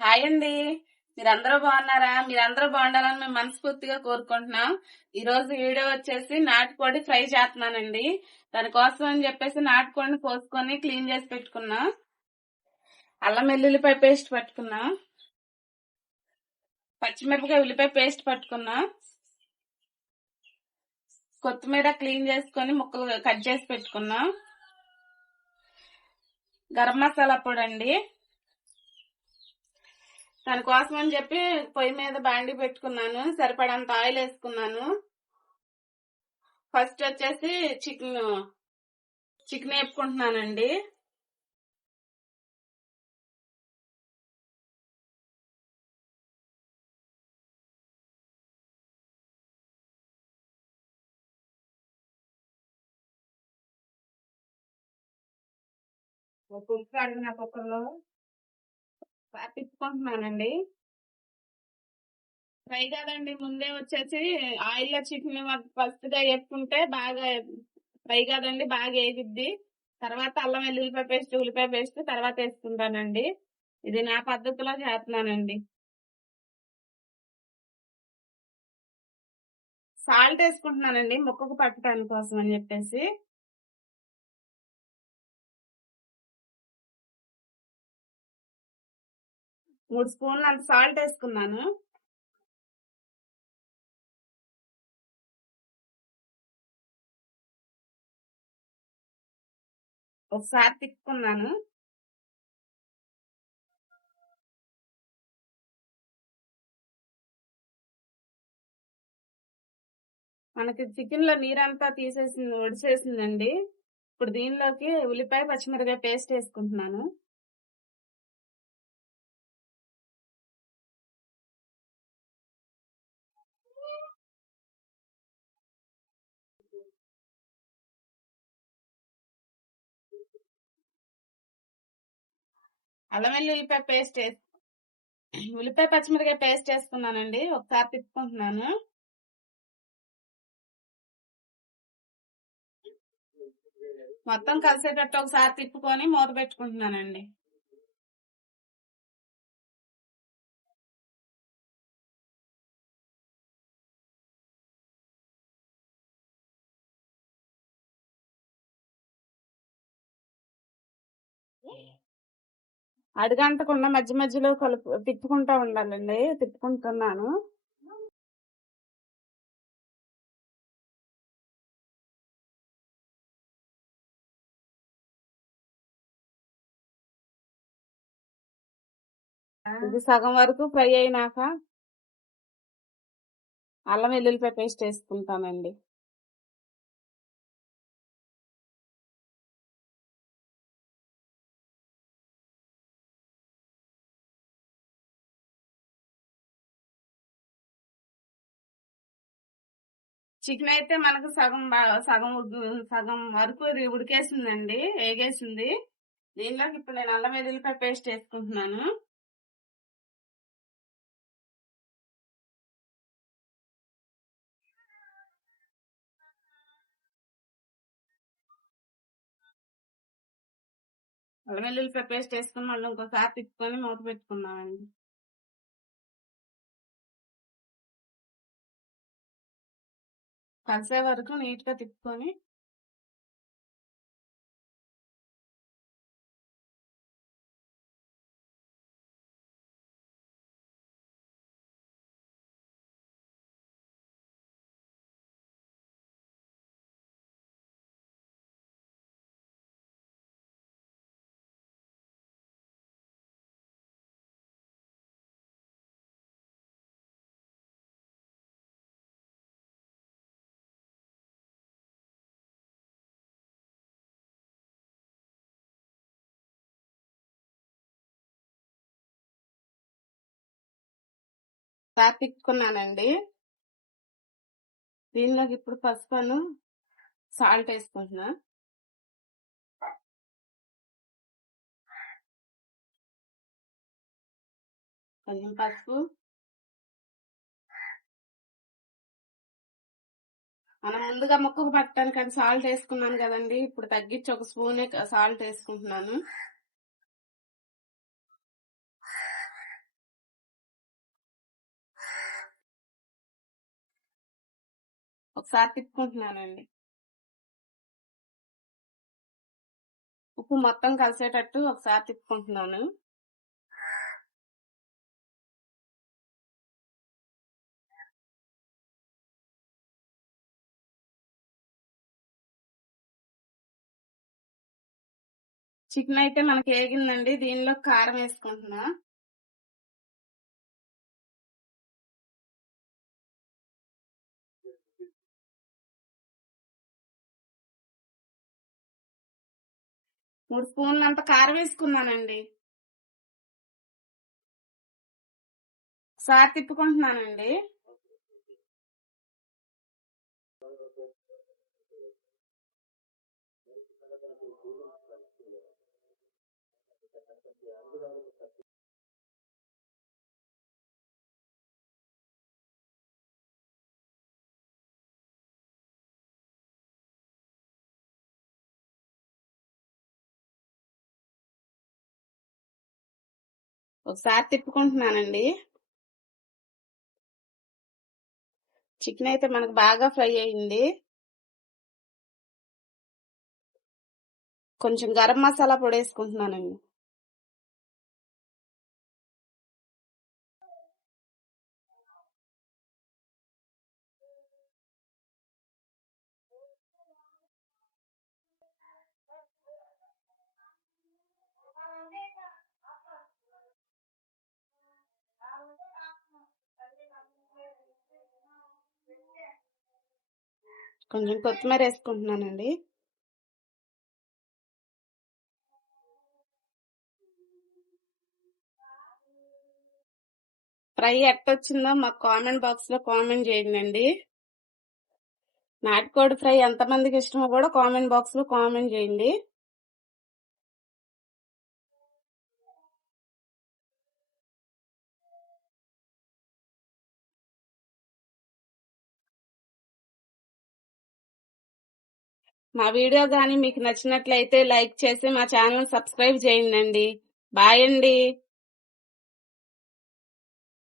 Hi అండి. మీరందరూ బాగున్నారా? మీరందరూ బాగుండాలని మేము మనస్ఫూర్తిగా కోరుకుంటున్నాం. ఈ రోజు వీడియో వచ్చేసి నాటుకోడి ఫ్రై చేస్తున్నానండి. దానికోసం అని చెప్పేసి నాటుకోడిని కోసుకొని క్లీన్ చేసి పెట్టుకున్నా. అల్లం వెల్లుల్లిపాయ పేస్ట్ పట్టుకున్నా. పచ్చిమిరపకాయ ఉల్లిపాయ పేస్ట్ పట్టుకున్నా. కొత్తిమీర క్లీన్ చేసుకొని ముక్కలు కట్ చేసి పెట్టుకున్నా. గరం మసాలా పొడి అండి. దానికోసం అని చెప్పి పొయ్యి మీద బాండి పెట్టుకున్నాను. సరిపడంత ఆయిల్ వేసుకున్నాను. ఫస్ట్ వచ్చేసి చికెన్ వేపుకుంటున్నానండి. ఉడికాడిన కుక్కర్లో తిప్పుకుంటున్నానండి. ఫ్రై కాదండి, ముందే వచ్చేసి ఆయిల్లో చికెన్ ఫస్ట్ గా వేపుకుంటే బాగా ఫ్రై కాదండి, బాగా వేగిద్ది. తర్వాత అల్లం వెల్లుల్లిపాయ పేస్ట్ ఉల్లిపాయ పేస్ట్ తర్వాత వేసుకుంటానండి. ఇది నా పద్ధతిలో చేస్తున్నానండి. సాల్ట్ వేసుకుంటున్నానండి ముక్కకు పట్టడానికి కోసం అని చెప్పేసి. మూడు స్పూన్లు అంత సాల్ట్ వేసుకున్నాను. ఒకసారి తిప్పుకున్నాను. మనకి చికెన్ లో నీరంతా ఒడిసేసిందండి. ఇప్పుడు దీనిలోకి ఉల్లిపాయ పచ్చిమిరపకాయ పేస్ట్ వేసుకుంటున్నాను. అల్లం వెల్లుల్లిపాయ పేస్ట్ ఉల్లిపాయ పచ్చిమిరపకాయ పేస్ట్ వేసుకున్నానండి. ఒకసారి తిప్పుకుంటున్నాను. మొత్తం కలిసేటట్టు ఒకసారి తిప్పుకొని మూత పెట్టుకుంటున్నానండి. అడుగంటకుండా మధ్య మధ్యలో తిప్పుకుంటా ఉండాలండి. తిప్పుకుంటున్నాను. ఇది సగం వరకు ఫ్రై అయినాక అల్లం వెల్లుల్లిపాయ పేస్ట్ వేసుకుంటానండి. చికెన్ అయితే మనకు సగం సగం వరకు ఉడికేసిందండి, వేగేసింది. దీనిలోకి ఇప్పుడు నేను అల్లం వెల్లుల్లిపాయ పేస్ట్ వేసుకుంటున్నాను. అల్లం వెల్లుల్లిపాయ పేస్ట్ వేసుకుని మళ్ళీ ఇంకోసారి తిప్పుకొని మూత పెట్టుకున్నామండి. కలిసే వరకు నీట్ గా తిప్పుకొని తిప్పుకున్నానండి. దీనిలోకి ఇప్పుడు పసుపును సాల్ట్ వేసుకుంటున్నా. కొంచెం పసుపు, మనం ముందుగా ముక్కకు పట్టడానికి అది సాల్ట్ వేసుకున్నాను కదండి, ఇప్పుడు తగ్గించి ఒక స్పూనే సాల్ట్ వేసుకుంటున్నాను. ఒకసారి తిప్పుకుంటున్నానండి. ఉప్పు మొత్తం కలిసేటట్టు ఒకసారి తిప్పుకుంటున్నాను. చికెన్ అయితే మనకి ఏగిందండి. దీనిలో కారం వేసుకుంటున్నా. మూడు స్పూన్లంత కారం వేసుకున్నానండి. ఒకసారి తిప్పుకుంటున్నానండి. ఒకసారి తిప్పుకుంటున్నానండి. చికెన్ అయితే మనకు బాగా ఫ్రై అయింది. కొంచెం గరం మసాలా పొడి వేసుకుంటున్నానండి. కొంచెం కొత్తిమీర వేసుకుంటున్నానండి. ఫ్రై ఎట్టొచ్చిందో మాకు కామెంట్ బాక్స్ లో కామెంట్ చేయండి. నాటుకోడి ఫ్రై ఎంతమందికి ఇష్టమో కూడా కామెంట్ బాక్స్ లో కామెంట్ చేయండి. మా వీడియో గానీ మీకు నచ్చినట్లయితే లైక్ చేసి మా ఛానల్ సబ్స్క్రైబ్ చేయండి. బాయ్ అండి.